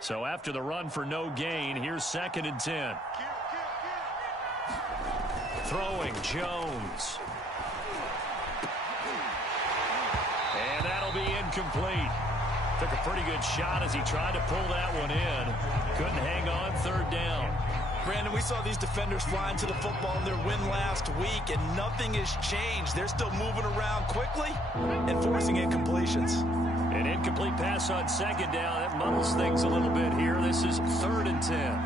So after the run for no gain, here's 2nd and 10. Throwing Jones. And that'll be incomplete. Took a pretty good shot as he tried to pull that one in. Couldn't hang on 3rd down. Brandon, we saw these defenders flying to the football in their win last week, and nothing has changed. They're still moving around quickly and forcing incompletions. An incomplete pass on 2nd down. That muddles things a little bit here. This is 3rd and 10.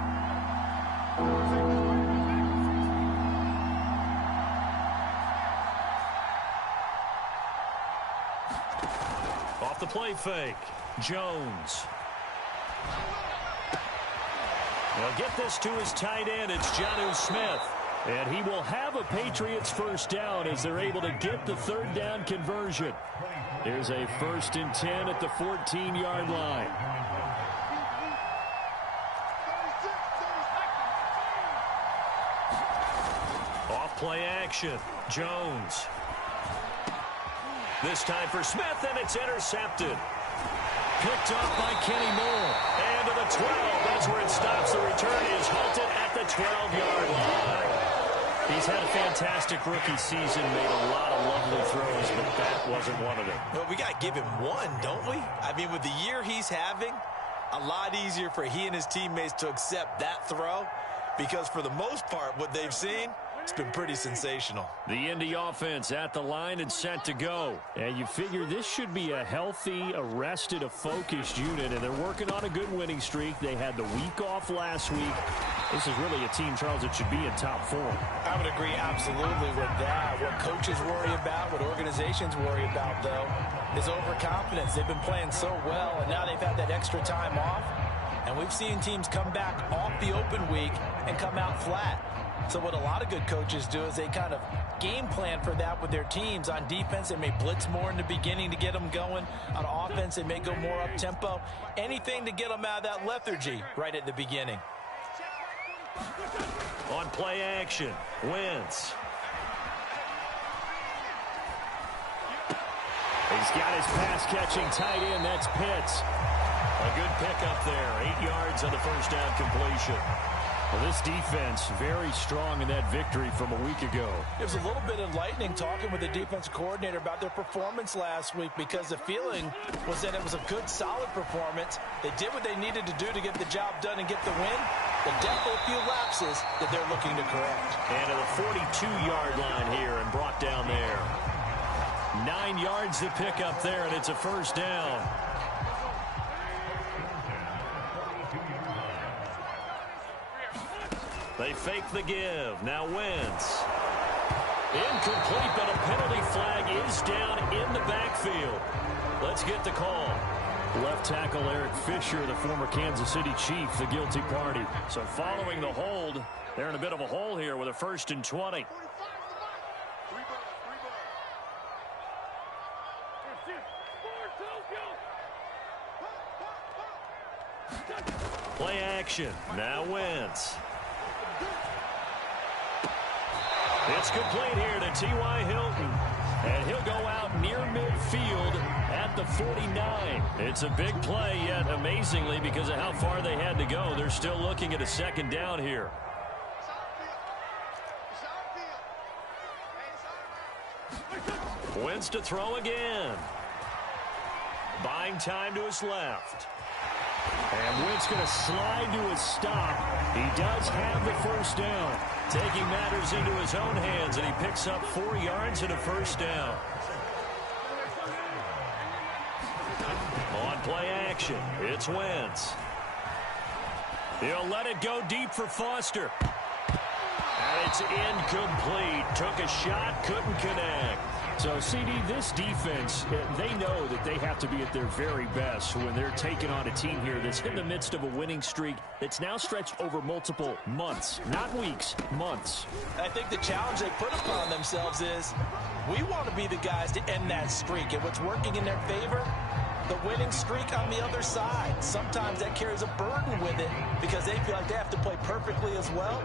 Off the play fake. Jones. They'll get this to his tight end. It's Jonnu Smith. And he will have a Patriots first down as they're able to get the 3rd down conversion. There's a 1st and 10 at the 14-yard line. Off play action. Jones. This time for Smith, and it's intercepted. Picked up by Kenny Moore. And to the 12. That's where it stops. The return is halted at the 12-yard line. He's had a fantastic rookie season, made a lot of lovely throws, but that wasn't one of them. Well, we got to give him one, don't we? I mean, with the year he's having, a lot easier for he and his teammates to accept that throw because for the most part, what they've seen, it's been pretty sensational. The Indy offense at the line and set to go. And you figure this should be a healthy, arrested, a focused unit, and they're working on a good winning streak. They had the week off last week. This is really a team, Charles, that should be in top form. I would agree absolutely with that. What coaches worry about, what organizations worry about, though, is overconfidence. They've been playing so well, and now they've had that extra time off. And we've seen teams come back off the open week and come out flat. So what a lot of good coaches do is they kind of game plan for that with their teams. On defense, they may blitz more in the beginning to get them going. On offense, they may go more up-tempo. Anything to get them out of that lethargy right at the beginning. On play action, Wentz. He's got his pass-catching tight end. That's Pitts. A good pickup there. 8 yards on the first down completion. Well, this defense very strong in that victory from a week ago. It was a little bit enlightening talking with the defensive coordinator about their performance last week because the feeling was that it was a good, solid performance. They did what they needed to do to get the job done and get the win. But definitely a few lapses that they're looking to correct. And to the 42-yard line here and brought down there. 9 yards to pick up there, and it's a first down. They fake the give. Now Wentz. Incomplete, but a penalty flag is down in the backfield. Let's get the call. Left tackle Eric Fisher, the former Kansas City Chief, the guilty party. So following the hold, they're in a bit of a hole here with a 1st and 20. Play action. Now Wentz. It's complete here to T.Y. Hilton. And he'll go out near midfield at the 49. It's a big play, yet amazingly, because of how far they had to go, they're still looking at a 2nd down here. Wentz to throw again. Buying time to his left. And Wentz going to slide to a stop. He does have the first down. Taking matters into his own hands, and he picks up 4 yards and a first down. On play action, it's Wentz. He'll let it go deep for Foster. And it's incomplete. Took a shot, couldn't connect. So, CD, this defense, they know that they have to be at their very best when they're taking on a team here that's in the midst of a winning streak that's now stretched over multiple months, not weeks, months. I think the challenge they put upon themselves is we want to be the guys to end that streak. And what's working in their favor, the winning streak on the other side. Sometimes that carries a burden with it because they feel like they have to play perfectly as well.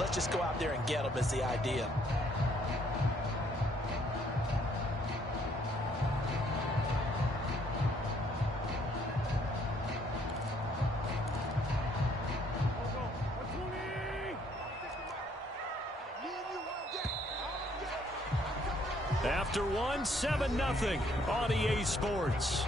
Let's just go out there and get them is the idea. After one, 7-0 on EA Sports.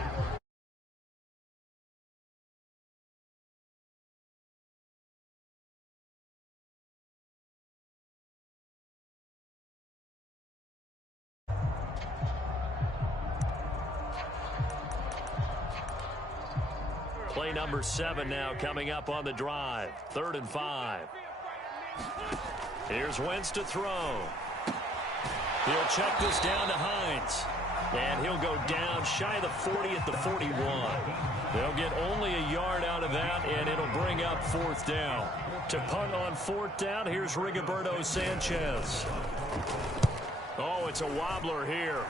Play number 7 now coming up on the drive. 3rd and 5. Here's Wentz to throw. He'll check this down to Hines. And he'll go down shy of the 40 at the 41. They'll get only a yard out of that, and it'll bring up 4th down. To punt on 4th down, here's Rigoberto Sanchez. Oh, it's a wobbler here.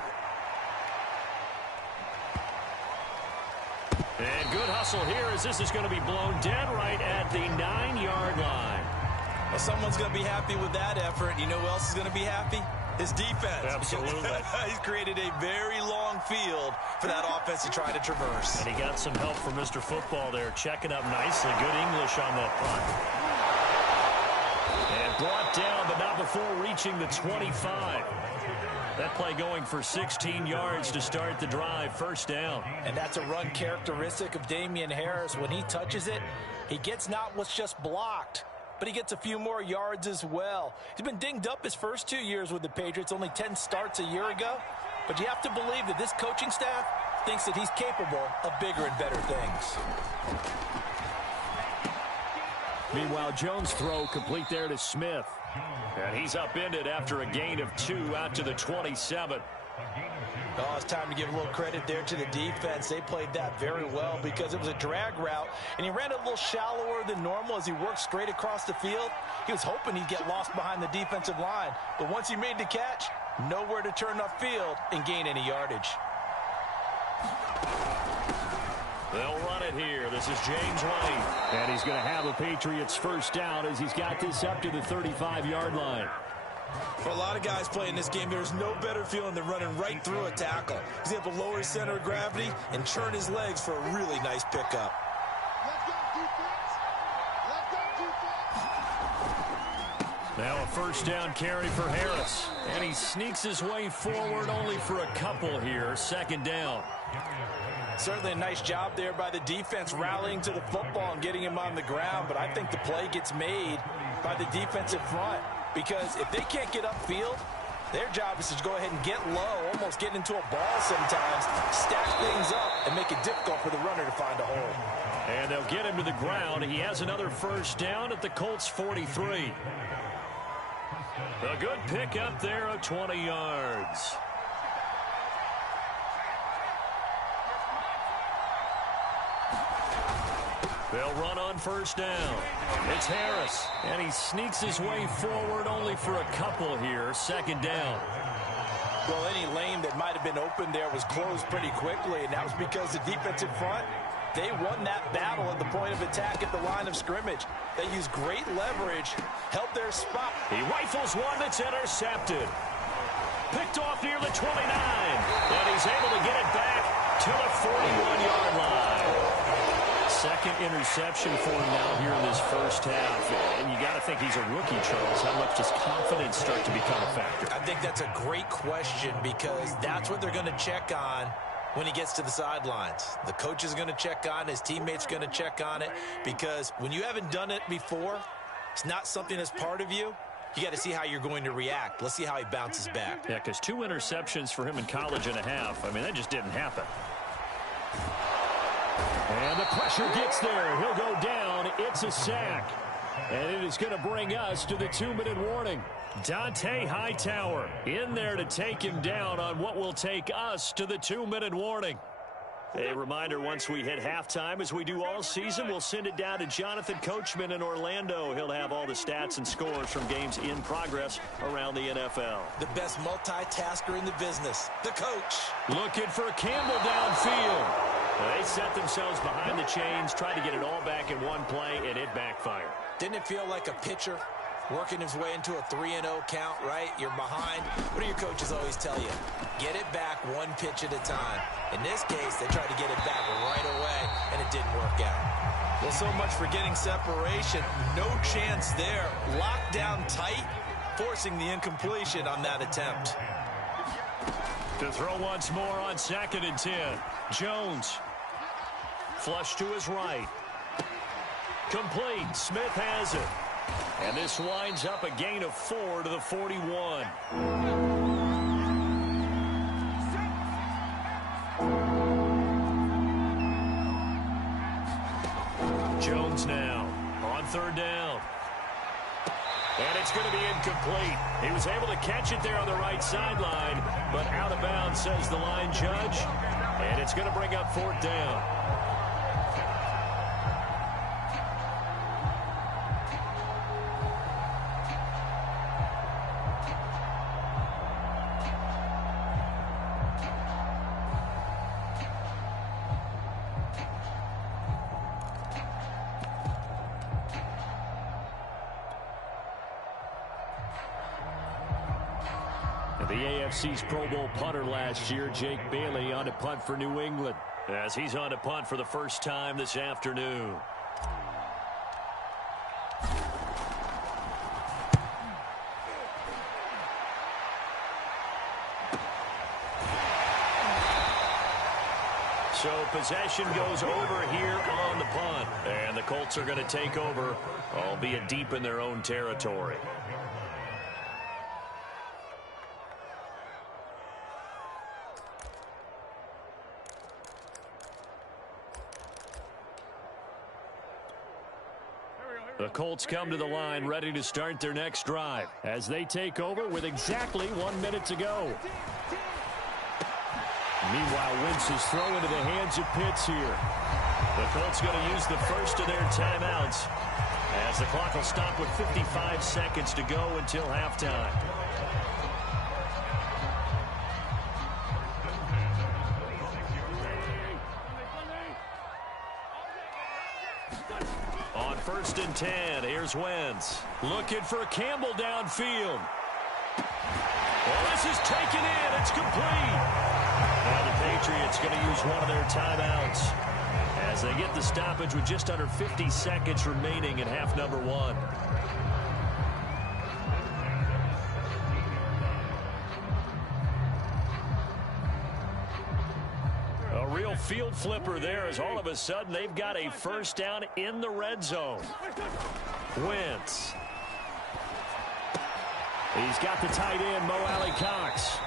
And good hustle here as this is going to be blown dead right at the 9-yard line. Well, someone's going to be happy with that effort. You know who else is going to be happy? His defense. Absolutely. He's created a very long field for that offense to try to traverse. And he got some help from Mr. Football there, checking up nicely. Good English on that punt. And brought down, but not before reaching the 25. That play going for 16 yards to start the drive. 1st down. And that's a run characteristic of Damien Harris. When he touches it, he gets not what's just blocked, but he gets a few more yards as well. He's been dinged up his first 2 years with the Patriots, only 10 starts a year ago. But you have to believe that this coaching staff thinks that he's capable of bigger and better things. Meanwhile, Jones' throw complete there to Smith. And he's upended after a gain of 2 out to the 27. Oh, it's time to give a little credit there to the defense. They played that very well because it was a drag route, and he ran a little shallower than normal as he worked straight across the field. He was hoping he'd get lost behind the defensive line, but once he made the catch, nowhere to turn upfield and gain any yardage. They'll run it here. This is James White. And he's going to have a Patriots 1st down as he's got this up to the 35-yard line. For a lot of guys playing this game, there's no better feeling than running right through a tackle. He's able to lower his center of gravity and turn his legs for a really nice pickup. Now a 1st down carry for Harris. And he sneaks his way forward only for a couple here. 2nd down. Certainly a nice job there by the defense rallying to the football and getting him on the ground, but I think the play gets made by the defensive front because if they can't get upfield, their job is to go ahead and get low, almost get into a ball sometimes, stack things up, and make it difficult for the runner to find a hole. And they'll get him to the ground. He has another 1st down at the Colts 43. A good pickup there of 20 yards. They'll run on 1st down. It's Harris, and he sneaks his way forward only for a couple here. 2nd down. Well, any lane that might have been open there was closed pretty quickly, and that was because the defensive front, they won that battle at the point of attack at the line of scrimmage. They used great leverage, held their spot. He rifles one that's intercepted. Picked off near the 29, and he's able to get it back to the 41-yard line. 2nd interception for him now here in this 1st half. And you got to think he's a rookie, Charles. How much does confidence start to become a factor? I think that's a great question because that's what they're going to check on when he gets to the sidelines. The coach is going to check on it. His teammates are going to check on it because when you haven't done it before, it's not something that's part of you. You got to see how you're going to react. Let's see how he bounces back. Yeah, because 2 interceptions for him in college and a half. I mean, that just didn't happen. And the pressure gets there. He'll go down. It's a sack. And it is going to bring us to the 2-minute warning. Dante Hightower in there to take him down on what will take us to the 2-minute warning. A reminder, once we hit halftime, as we do all season, we'll send it down to Jonathan Coachman in Orlando. He'll have all the stats and scores from games in progress around the NFL. The best multitasker in the business, the coach. Looking for Campbell downfield. They set themselves behind the chains, tried to get it all back in one play, and it backfired. Didn't it feel like a pitcher working his way into a 3-0 count, right? You're behind. What do your coaches always tell you? Get it back one pitch at a time. In this case, they tried to get it back right away, and it didn't work out. Well, so much for getting separation. No chance there. Locked down tight, forcing the incompletion on that attempt. To throw once more on 2nd and 10. Jones. Flush to his right. Complete. Smith has it. And this winds up a gain of 4 to the 41. Jones now on 3rd down. And it's going to be incomplete. He was able to catch it there on the right sideline, but out of bounds, says the line judge. And it's going to bring up 4th down. The AFC's Pro Bowl punter last year, Jake Bailey, on to punt for New England, as he's on to punt for the first time this afternoon. So possession goes over here on the punt, and the Colts are going to take over, albeit deep in their own territory. The Colts come to the line ready to start their next drive as they take over with exactly 1 minute to go. Meanwhile, Wentz's throw into the hands of Pitts here. The Colts going to use the first of their timeouts as the clock will stop with 55 seconds to go until halftime. On 1st and 10, here's Wentz. Looking for Campbell downfield. Well, this is taken in. It's complete. Now the Patriots going to use one of their timeouts as they get the stoppage with just under 50 seconds remaining in half number 1. A real field flipper there as all of a sudden they've got a first down in the red zone. Wentz. He's got the tight end, Mo Alley-Cox.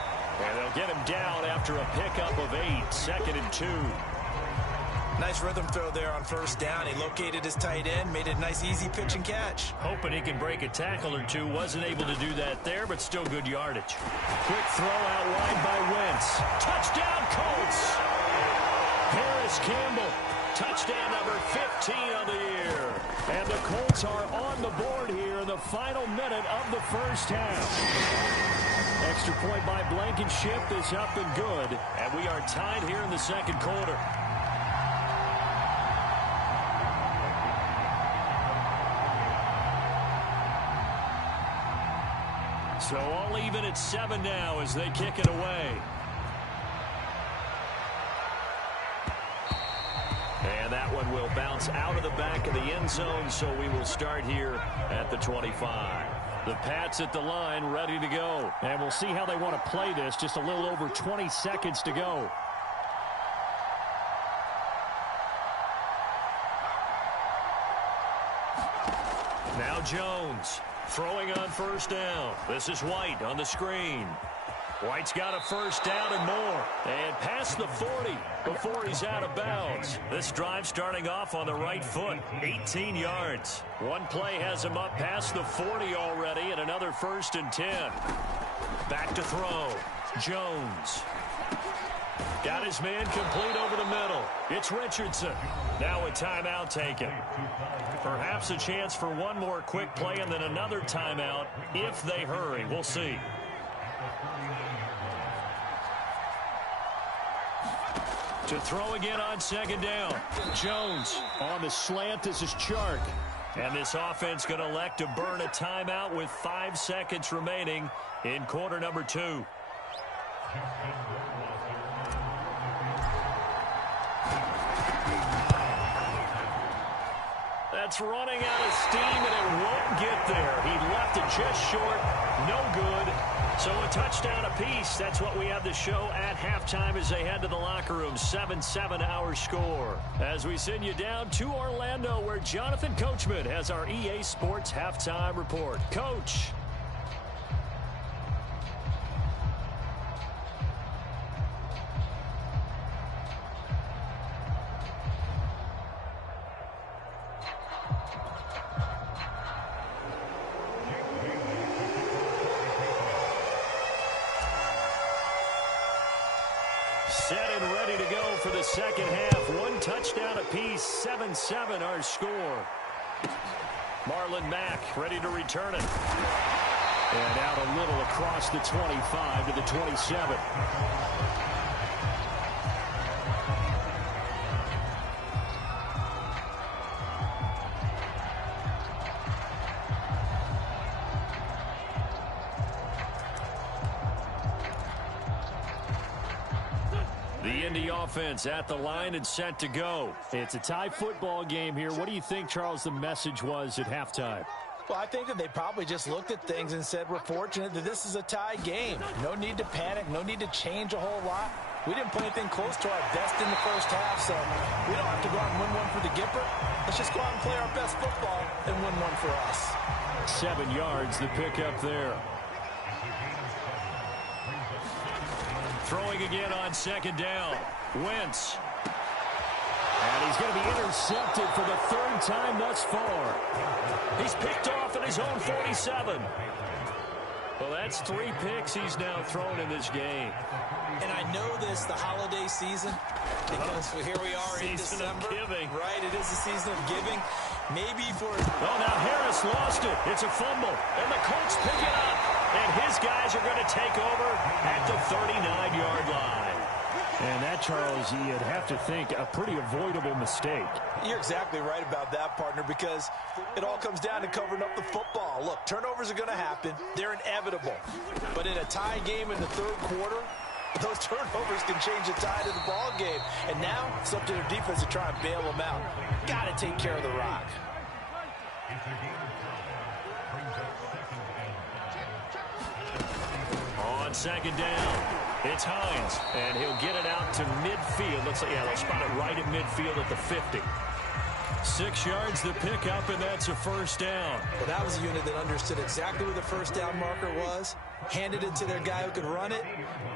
And they'll get him down after a pickup of 8, 2nd and 2. Nice rhythm throw there on 1st down. He located his tight end, made it a nice, easy pitch and catch. Hoping he can break a tackle or two. Wasn't able to do that there, but still good yardage. Quick throw out wide by Wentz. Touchdown, Colts! Harris Campbell, touchdown number 15 on the year. And the Colts are on the board here in the final minute of the first half. Extra point by Blankenship is up and good. And we are tied here in the second quarter. So all even at 7 now as they kick it away. And that one will bounce out of the back of the end zone, so we will start here at the 25. The Pats at the line, ready to go. And we'll see how they want to play this. Just a little over 20 seconds to go. Now Jones throwing on 1st down. This is White on the screen. White's got a first down and more. And past the 40 before he's out of bounds. This drive starting off on the right foot. 18 yards. One play has him up past the 40 already, and another 1st and 10. Back to throw. Jones. Got his man complete over the middle. It's Richardson. Now a timeout taken. Perhaps a chance for one more quick play and then another timeout if they hurry. We'll see. To throw again on 2nd down. Jones on the slant. This is Chark. And this offense going to elect to burn a timeout with 5 seconds remaining in quarter number 2. That's running out of steam, and it won't get there. He left it just short. No good. So a touchdown apiece. That's what we have to show at halftime as they head to the locker room. 7-7 our score. As we send you down to Orlando, where Jonathan Coachman has our EA Sports halftime report. Coach. Set and ready to go for the second half. One touchdown apiece, 7-7 our score. Marlon Mack ready to return it. And out a little across the 25 to the 27. The Indy offense at the line and set to go. It's a tie football game here. What do you think, Charles, the message was at halftime? Well, I think that they probably just looked at things and said, we're fortunate that this is a tie game. No need to panic. No need to change a whole lot. We didn't put anything close to our best in the first half, so we don't have to go out and win one for the Gipper. Let's just go out and play our best football and win one for us. 7 yards, the pickup there. Throwing again on second down. Wentz. And he's going to be intercepted for the third time thus far. He's picked off at his own 47. Well, that's 3 picks he's now thrown in this game. And I know this, the holiday season, because here we are in December. Giving. Right, it is the season of giving. Maybe for... Oh, now Harris lost it. It's a fumble. And the Colts pick it up. And his guys are going to take over at the 39-yard line. And that, Charles, you'd have to think a pretty avoidable mistake. You're exactly right about that, partner, because it all comes down to covering up the football. Look, turnovers are going to happen. They're inevitable. But in a tie game in the third quarter, those turnovers can change the tide of the ball game. And now it's up to their defense to try and bail them out. Got to take care of the rock. On second down, it's Hines, and he'll get it out to midfield. Looks like, yeah, they'll spot it right at midfield at the 50. 6 yards the pickup, and that's a first down. Well, that was a unit that understood exactly where the first down marker was, handed it to their guy who could run it,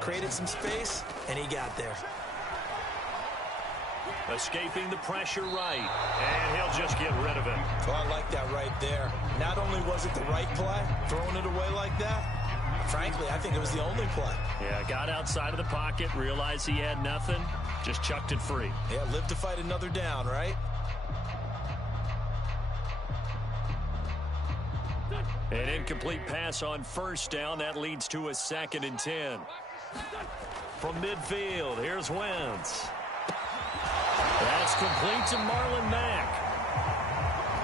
created some space, and he got there. Escaping the pressure right, and he'll just get rid of it. Well, I like that right there. Not only was it the right play, throwing it away like that, frankly, I think it was the only play. Yeah, got outside of the pocket, realized he had nothing, just chucked it free. Yeah, live to fight another down, right? An incomplete pass on first down. That leads to a 2nd and 10. From midfield, here's Wentz. That's complete to Marlon Mack.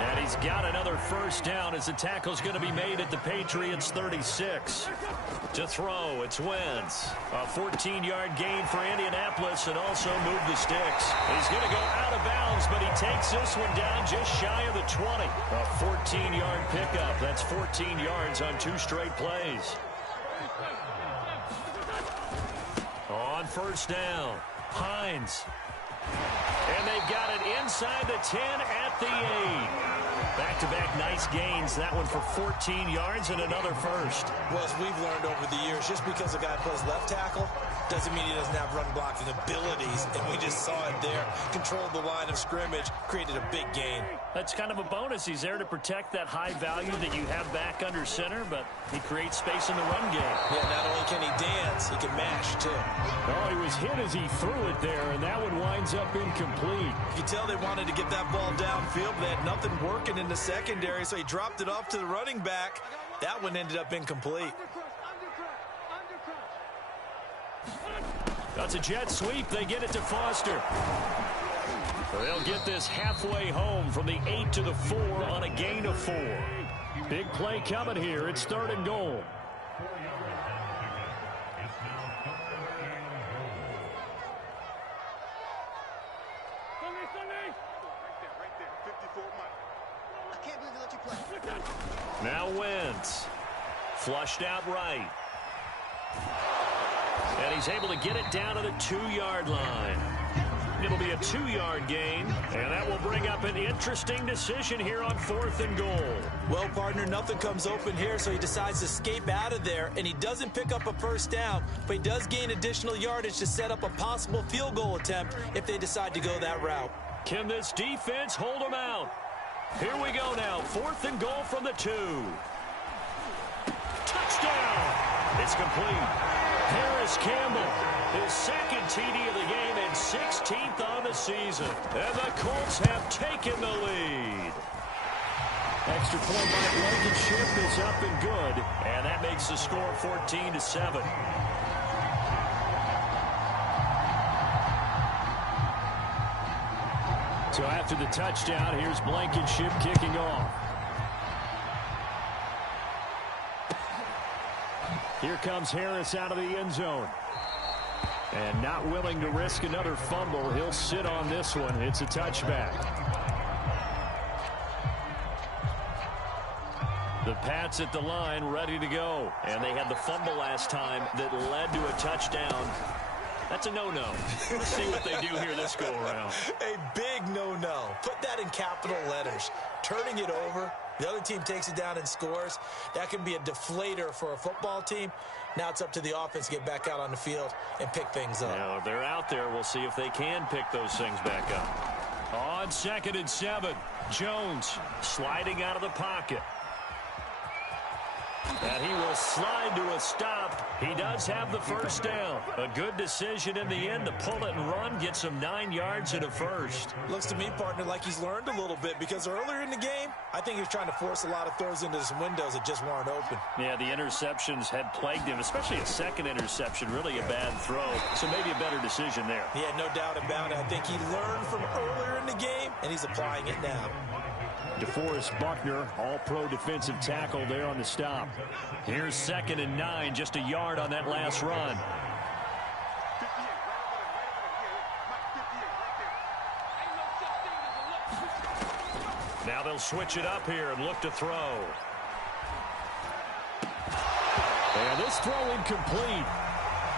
And he's got another first down as the tackle's going to be made at the Patriots' 36. To throw, it's Wentz. A 14-yard gain for Indianapolis and also move the sticks. He's going to go out of bounds, but he takes this one down just shy of the 20. A 14-yard pickup. That's 14 yards on 2 straight plays. On first down, Hines. And they've got it inside the 10 at the 8. Back-to-back nice gains. That one for 14 yards and another first. Well, as we've learned over the years, just because a guy plays left tackle doesn't mean he doesn't have run blocking abilities. And we just saw it there. Controlled the line of scrimmage, created a big gain. That's kind of a bonus. He's there to protect that high value that you have back under center, but he creates space in the run game. Yeah, not only can he dance, he can mash, too. Oh, he was hit as he threw it there, and that one winds up incomplete. You can tell they wanted to get that ball downfield, but they had nothing working in the secondary, so he dropped it off to the running back. That one ended up incomplete. That's a jet sweep. They get it to Foster. They'll get this halfway home from the 8 to the 4 on a gain of 4. Big play coming here. It's 3rd and goal. Now Wentz. Flushed out right. And he's able to get it down to the 2-yard line. It'll be a 2-yard gain, and that will bring up an interesting decision here on 4th and goal. Well, partner, nothing comes open here, so he decides to escape out of there, and he doesn't pick up a first down, but he does gain additional yardage to set up a possible field goal attempt if they decide to go that route. Can this defense hold him out? Here we go now, 4th and goal from the 2. Touchdown! It's complete. Harris Campbell, his second TD of the game and 16th on the season. And the Colts have taken the lead. Extra point by Blankenship is up and good. And that makes the score 14-7. So after the touchdown, here's Blankenship kicking off. Here comes Harris out of the end zone. And not willing to risk another fumble, he'll sit on this one. It's a touchback. The Pats at the line, ready to go. And they had the fumble last time that led to a touchdown. That's a no-no. Let's see what they do here this go-around. A big no-no. Put that in capital letters. Turning it over. The other team takes it down and scores. That can be a deflator for a football team. Now it's up to the offense to get back out on the field and pick things up. Now, if they're out there, we'll see if they can pick those things back up. On 2nd and 7, Jones sliding out of the pocket. And he will slide to a stop. He does have the first down. A good decision in the end to pull it and run, get some 9 yards and a first. Looks to me, partner, like he's learned a little bit because earlier in the game, I think he was trying to force a lot of throws into some windows that just weren't open. Yeah, the interceptions had plagued him, especially a second interception, really a bad throw. So maybe a better decision there. Yeah, no doubt about it. I think he learned from earlier in the game, and he's applying it now. DeForest Buckner, all-pro defensive tackle there on the stop. Here's 2nd and 9, just a yard on that last run. Now they'll switch it up here and look to throw. And this throw incomplete.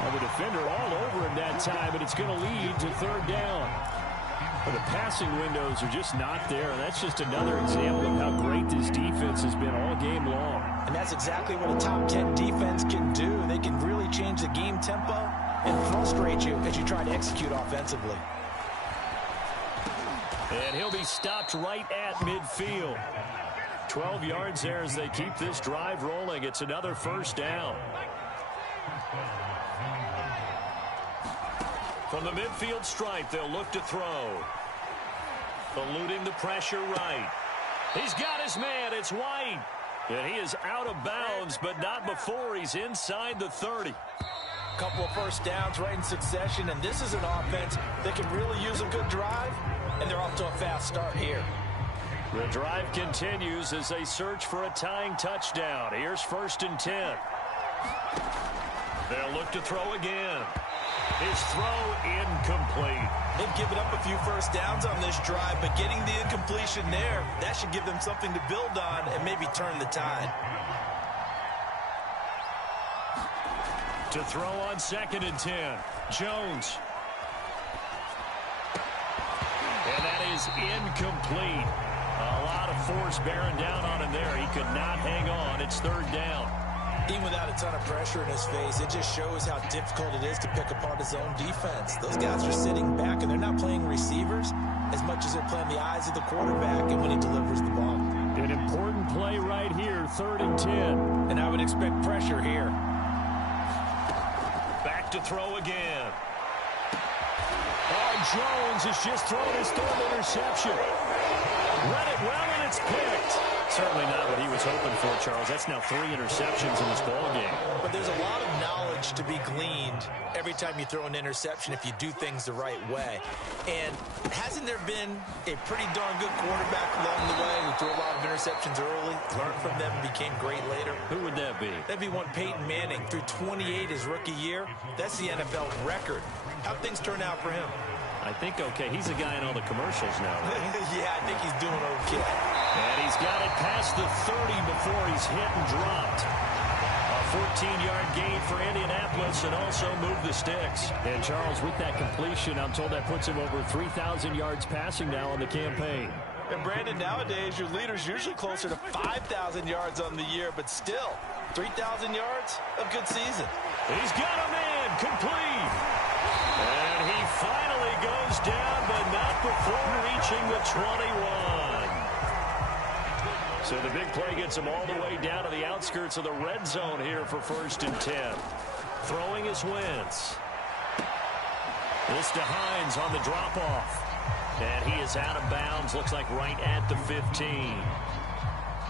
Well, the defender all over him that time, but it's going to lead to 3rd down. But the passing windows are just not there, and that's just another example of how great this defense has been all game long. And that's exactly what a top 10 defense can do. They can really change the game tempo and frustrate you as you try to execute offensively. And he'll be stopped right at midfield. 12 yards there as they keep this drive rolling. It's another first down. From the midfield stripe, they'll look to throw. Eluding the pressure right. He's got his man. It's White. And he is out of bounds, but not before he's inside the 30. Couple of first downs right in succession, and this is an offense that can really use a good drive, and they're off to a fast start here. The drive continues as they search for a tying touchdown. Here's 1st and 10. They'll look to throw again. His throw incomplete. They've given up a few first downs on this drive, but getting the incompletion there, that should give them something to build on and maybe turn the tide. To throw on 2nd and 10. Jones. And that is incomplete. A lot of force bearing down on him there. He could not hang on. It's 3rd down. Even without a ton of pressure in his face, it just shows how difficult it is to pick apart his own defense. Those guys are sitting back, and they're not playing receivers as much as they're playing the eyes of the quarterback and when he delivers the ball. An important play right here, 3rd and 10. And I would expect pressure here. Back to throw again. Oh, Jones has just thrown his 3rd interception. Read it well, and it's picked. Certainly not what he was hoping for, Charles. That's now 3 interceptions in this ballgame. But there's a lot of knowledge to be gleaned every time you throw an interception if you do things the right way. And hasn't there been a pretty darn good quarterback along the way who threw a lot of interceptions early, learned from them, and became great later? Who would that be? That'd be one Peyton Manning. Threw 28 his rookie year. That's the NFL record. How'd things turn out for him? I think okay. He's a guy in all the commercials now, right? Yeah, I think he's doing okay. And he's He's got it past the 30 before he's hit and dropped. A 14-yard gain for Indianapolis and also move the sticks. And, Charles, with that completion, I'm told that puts him over 3,000 yards passing now on the campaign. And, Brandon, nowadays your leader's usually closer to 5,000 yards on the year, but still, 3,000 yards, a good season. He's got a man complete. And he finally goes down, but not before reaching the 21. So the big play gets him all the way down to the outskirts of the red zone here for 1st and 10. Throwing is Wentz. This to Hines on the drop-off. And he is out of bounds, looks like right at the 15.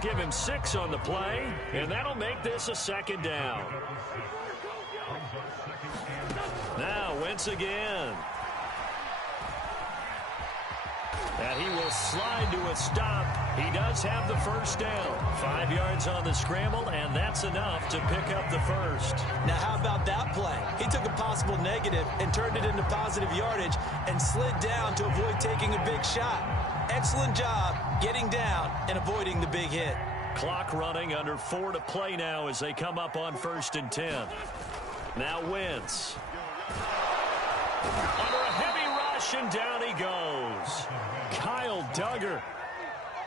Give him 6 on the play, and that'll make this a 2nd down. Now Wentz again. And he will slide to a stop. He does have the 1st down. 5 yards on the scramble, and that's enough to pick up the 1st. Now, how about that play? He took a possible negative and turned it into positive yardage and slid down to avoid taking a big shot. Excellent job getting down and avoiding the big hit. Clock running, under 4 to play now as they come up on 1st and 10. Now Wentz. Under a heavy rush, and down he goes. Kyle Duggar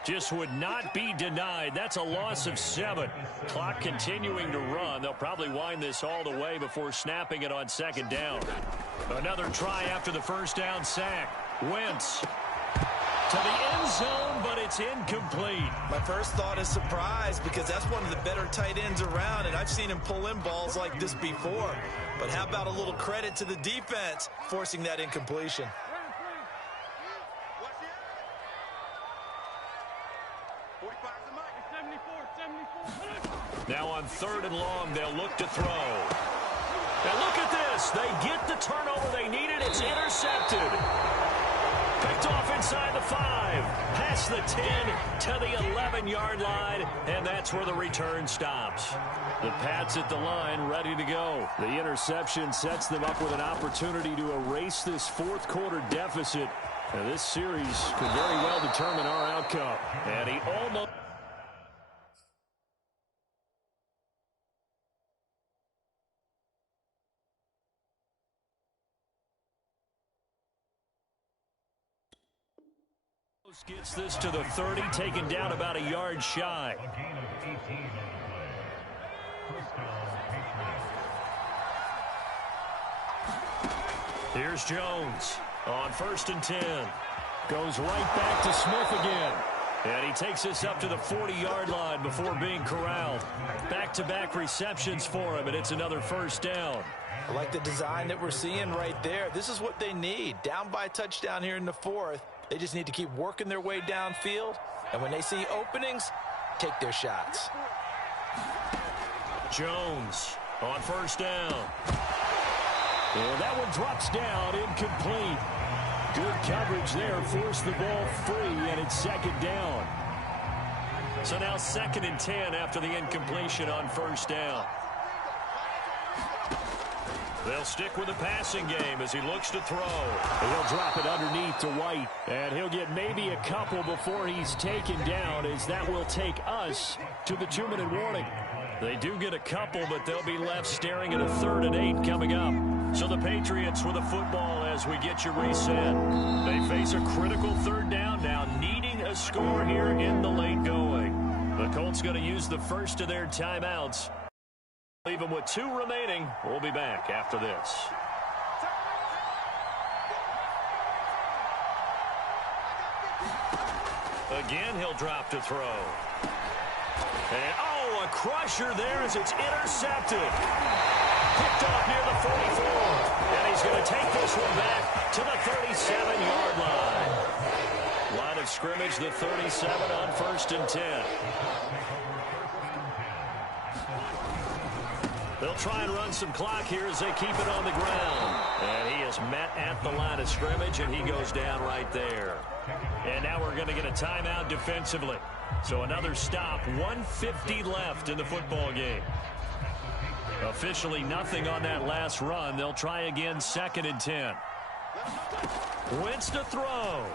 just would not be denied. That's a loss of 7. Clock continuing to run. They'll probably wind this all the way before snapping it on 2nd down. Another try after the 1st down sack. Wentz to the end zone, but it's incomplete. My first thought is surprise because that's one of the better tight ends around, and I've seen him pull in balls like this before. But how about a little credit to the defense forcing that incompletion? Now on 3rd and long, they'll look to throw. And look at this. They get the turnover they needed. It's intercepted. Picked off inside the 5. Past the 10 to the 11-yard line. And that's where the return stops. The Pats at the line, ready to go. The interception sets them up with an opportunity to erase this 4th quarter deficit. Now, this series could very well determine our outcome. And he almost... gets this to the 30, taken down about a yard shy. Here's Jones on 1st and 10. Goes right back to Smith again. And he takes this up to the 40-yard line before being corralled. Back-to-back receptions for him, and it's another 1st down. I like the design that we're seeing right there. This is what they need. Down by a touchdown here in the 4th. They just need to keep working their way downfield. And when they see openings, take their shots. Jones on 1st down. And that one drops down, incomplete. Good coverage there, forced the ball free, and it's 2nd down. So now 2nd and 10 after the incompletion on 1st down. They'll stick with the passing game as he looks to throw. He'll drop it underneath to White, and he'll get maybe a couple before he's taken down, as that will take us to the 2-minute warning. They do get a couple, but they'll be left staring at a 3rd and 8 coming up. So the Patriots with the football as we get you reset. They face a critical 3rd down now, needing a score here in the late going. The Colts going to use the first of their timeouts. Leave them with 2 remaining. We'll be back after this. Again, he'll drop to throw. And, oh, a crusher there as it's intercepted. Picked off near the 44. And he's going to take this one back to the 37-yard line. Line of scrimmage, the 37 on 1st and 10. They'll try and run some clock here as they keep it on the ground. And he is met at the line of scrimmage, and he goes down right there. And now we're going to get a timeout defensively. So another stop, 1:50 left in the football game. Officially nothing on that last run. They'll try again 2nd and 10. Wentz to throw.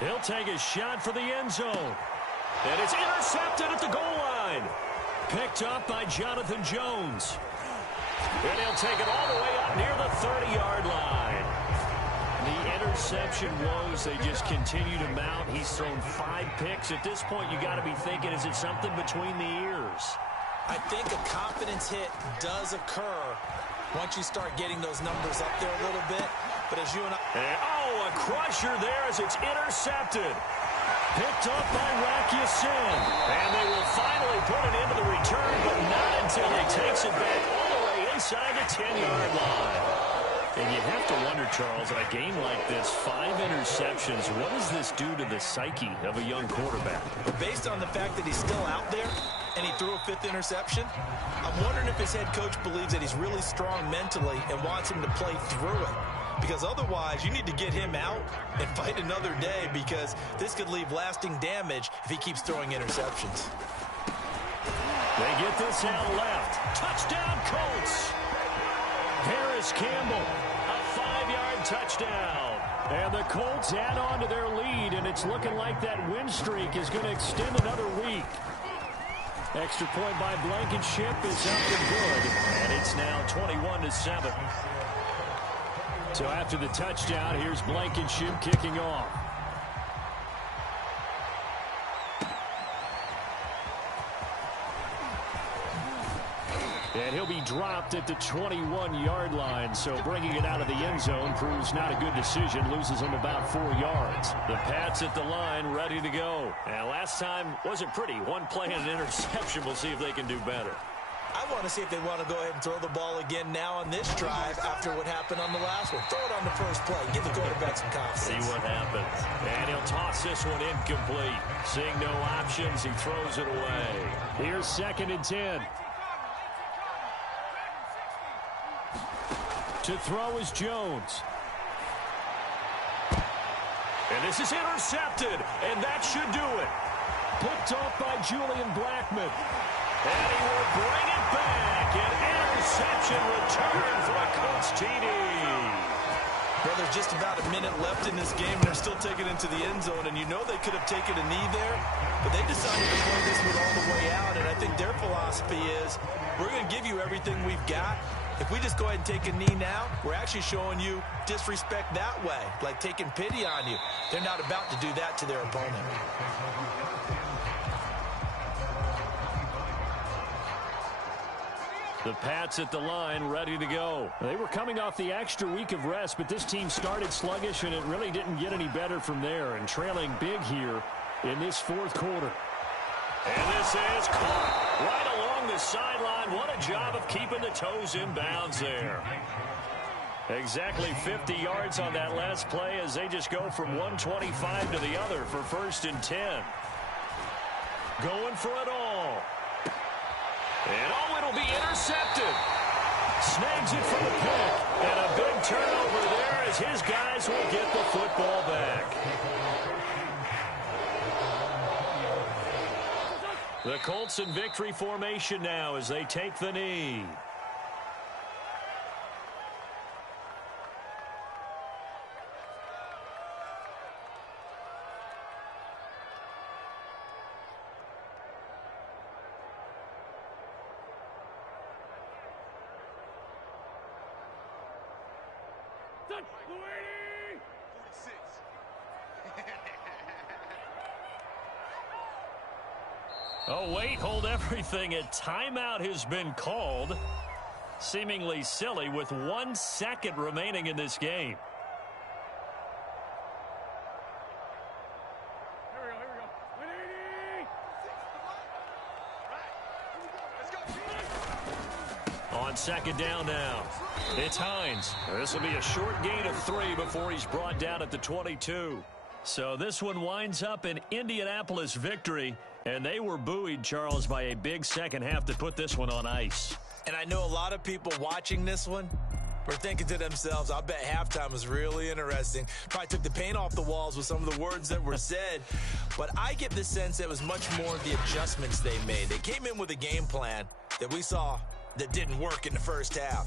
He'll take a shot for the end zone. And it's intercepted at the goal line. Picked up by Jonathan Jones. And he'll take it all the way up near the 30-yard line. The interception woes, they just continue to mount. He's thrown 5 picks. At this point, you got to be thinking, is it something between the ears? I think a confidence hit does occur once you start getting those numbers up there a little bit. But as you and a crusher there as it's intercepted. Picked up by Rocky Sin. And they will finally put it into the return, but not until he takes it back all the way inside the 10-yard line. And you have to wonder, Charles, in a game like this, 5 interceptions, what does this do to the psyche of a young quarterback? Based on the fact that he's still out there and he threw a 5th interception, I'm wondering if his head coach believes that he's really strong mentally and wants him to play through it. Because otherwise, you need to get him out and fight another day, because this could leave lasting damage if he keeps throwing interceptions. They get this out left. Touchdown, Colts. Harris Campbell, a 5-yard touchdown. And the Colts add on to their lead, and it's looking like that win streak is going to extend another week. Extra point by Blankenship is up and good, and it's now 21-7. So after the touchdown, here's Blankenship kicking off. And he'll be dropped at the 21-yard line. So bringing it out of the end zone proves not a good decision. Loses him about 4 yards. The Pats at the line ready to go. And last time wasn't pretty. One play and an interception. We'll see if they can do better. I want to see if they want to go ahead and throw the ball again now on this drive after what happened on the last one. Throw it on the first play. Give the quarterback some confidence. See what happens. And he'll toss this one incomplete. Seeing no options, he throws it away. Here's 2nd and 10. To throw is Jones. And this is intercepted, and that should do it. Picked off by Julian Blackmon. And he will bring it back. An interception return for a Colts TD. Well, there's just about a minute left in this game, and they're still taking it into the end zone. And you know they could have taken a knee there, but they decided to play this one all the way out. And I think their philosophy is, we're going to give you everything we've got. If we just go ahead and take a knee now, we're actually showing you disrespect that way, like taking pity on you. They're not about to do that to their opponent. The Pats at the line, ready to go. They were coming off the extra week of rest, but this team started sluggish, and it really didn't get any better from there, and trailing big here in this 4th quarter. And this is caught right along the sideline. What a job of keeping the toes in bounds there. Exactly 50 yards on that last play as they just go from 125 to the other for 1st and 10. Going for it all. And it'll be intercepted. Snags it for the pick. And a big turnover there as his guys will get the football back. The Colts in victory formation now as they take the knee. Oh, wait, hold everything. A timeout has been called. Seemingly silly with 1 second remaining in this game. Here we go. On 2nd down now. It's Hines. This will be a short gain of 3 before he's brought down at the 22. So this one winds up an Indianapolis victory, and they were buoyed, Charles, by a big second half to put this one on ice. And I know a lot of people watching this one were thinking to themselves, I bet halftime was really interesting. Probably took the paint off the walls with some of the words that were said. But I get the sense it was much more the adjustments they made. They came in with a game plan that we saw that didn't work in the first half.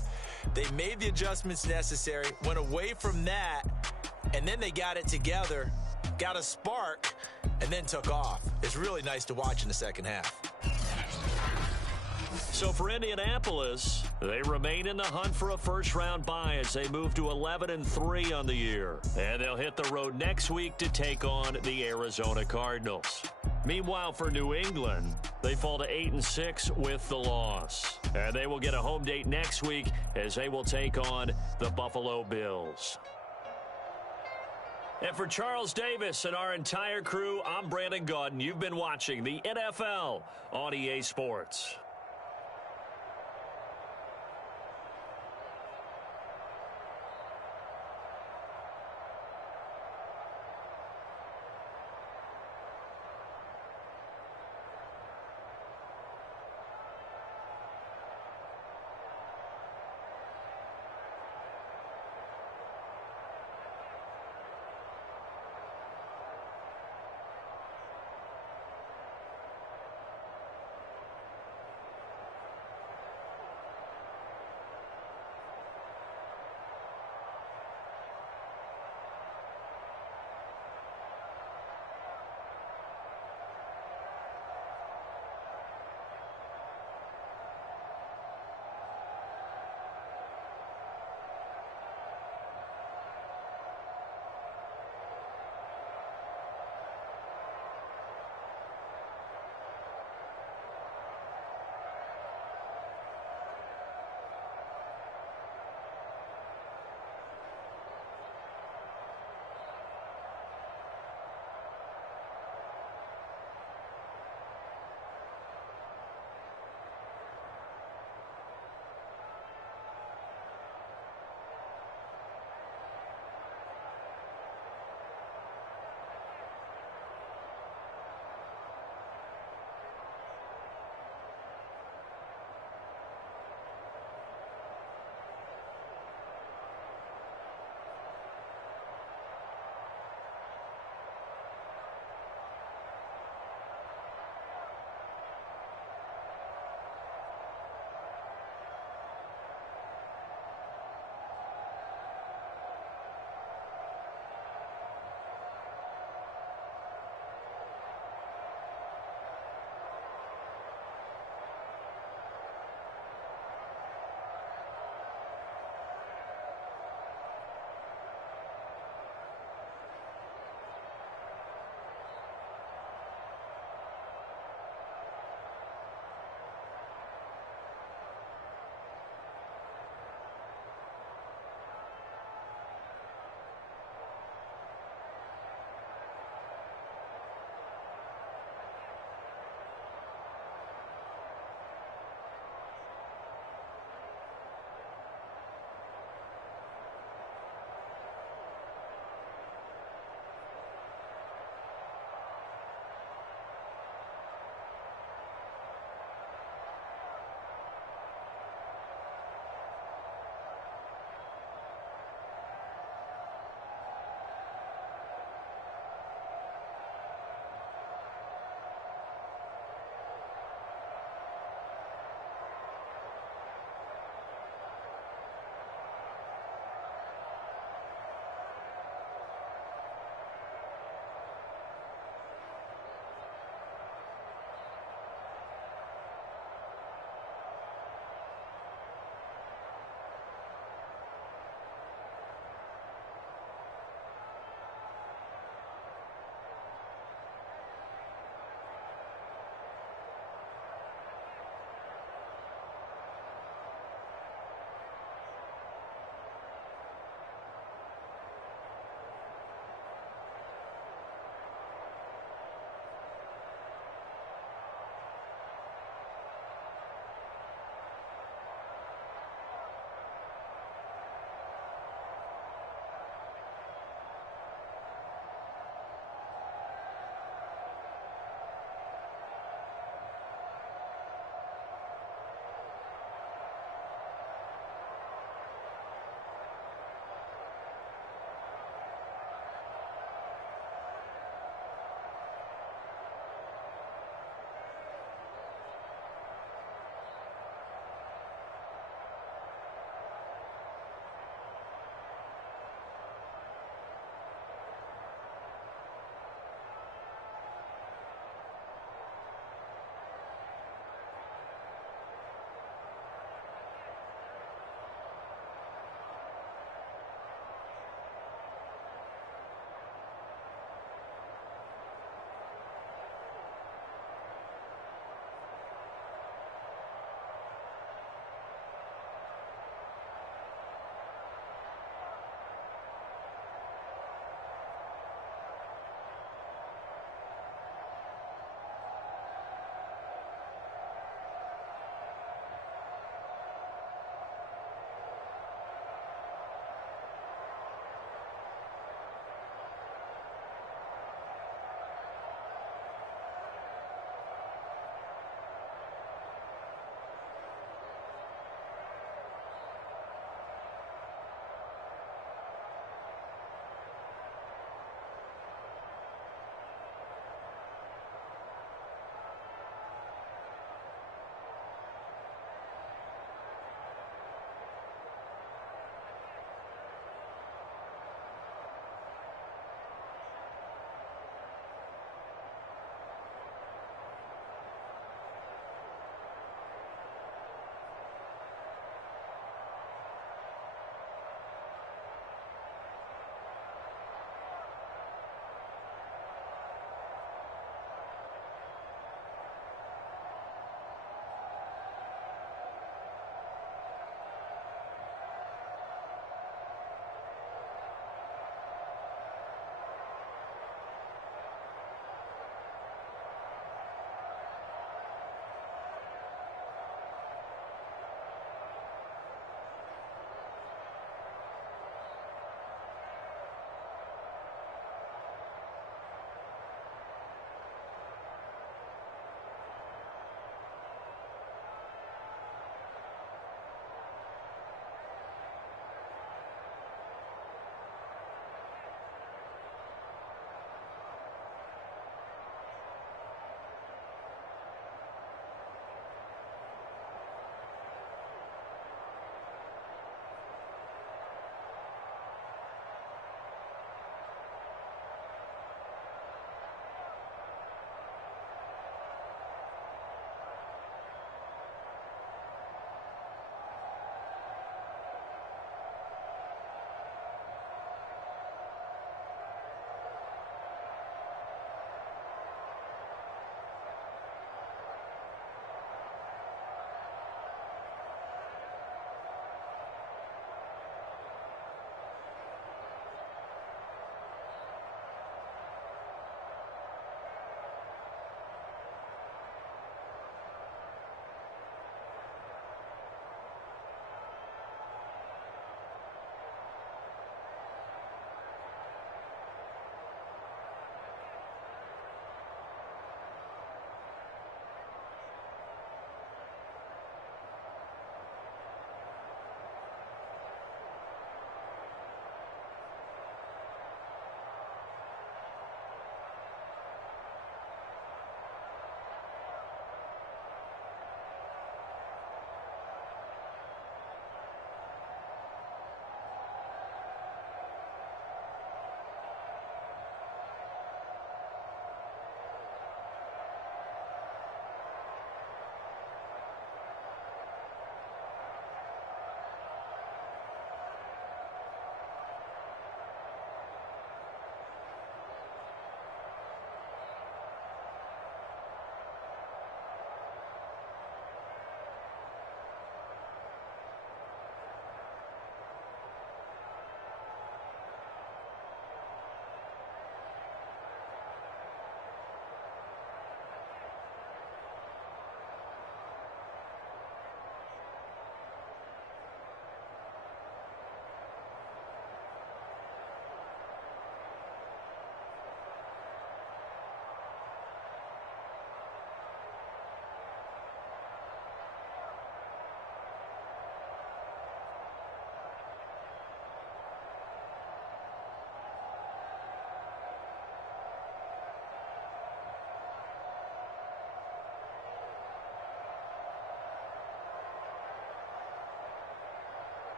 They made the adjustments necessary, went away from that, and then they got it together got a spark, and then took off. It's really nice to watch in the second half. So for Indianapolis, they remain in the hunt for a first-round bye as they move to 11-3 on the year. And they'll hit the road next week to take on the Arizona Cardinals. Meanwhile, for New England, they fall to 8-6 with the loss. And they will get a home date next week as they will take on the Buffalo Bills. And for Charles Davis and our entire crew, I'm Brandon Gaudin. You've been watching the NFL on EA Sports.